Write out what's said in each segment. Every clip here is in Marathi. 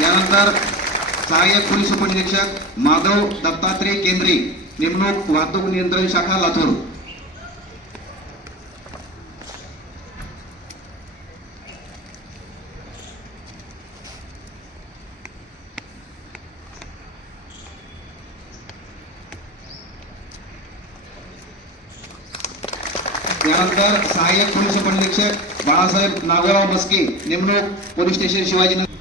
यानंतर सहाय्यक पोलीस उपनिरीक्षक माधव दत्तात्रय केंद्रे नेमणूक वाहतूक नियंत्रण शाखा लातूर. यानंतर सहाय्यक पोलीस उपनिरीक्षक बाळासाहेब नागराव मस्के नेमणूक पोलीस स्टेशन शिवाजीनगर.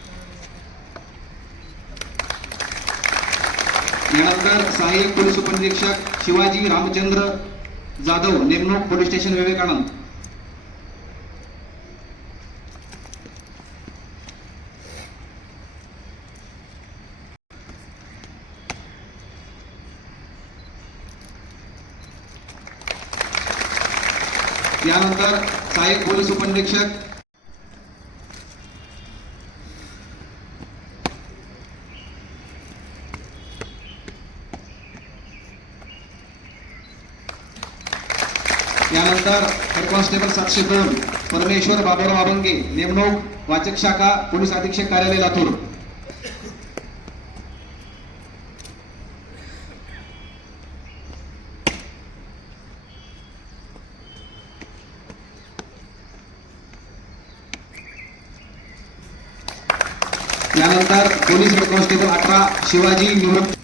यानंतर सहाय्यक पोलीस उपनिरीक्षक शिवाजी रामचंद्र जाधव नेमणूक पोलीस स्टेशन विवेकानंद. यानंतर सहाय्यक पोलीस उपनिरीक्षक यानंतर हेड कॉन्स्टेबल सातशे दोन परमेश्वर बाबूराव अभंगे नेमणूक वाचक शाखा पोलीस अधीक्षक कार्यालय लातूर. यानंतर पोलीस हेड कॉन्स्टेबल अठरा शिवाजी निवृत्त.